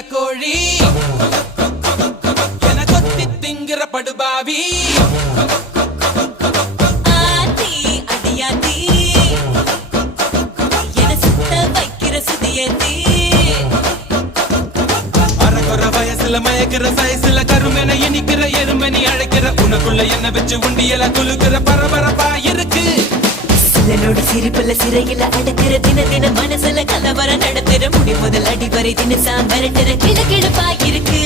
கடக்கோழி என கொத்தி திங்கிற படுபாவி ஆத்தி அடியாத்தி என சுத்த வைக்கிற சுதியத்தி அறகுற வயசுல மயக்கிற சயசுல கருமென இனிக்கிற எருமணி அழைக்கிற உனக்குள்ள என்ன வச்சு உண்டியல குலுக்கிற பரபரப்பா இருக்கு சிலனோட சிரிப்புல சிறையில அடக்கிற தின தின மனசுல கலவரம் நடத்துற முடி முதல் அடிவரை தினசா மிரட்டுற கிழக்கிழப்பா இருக்கு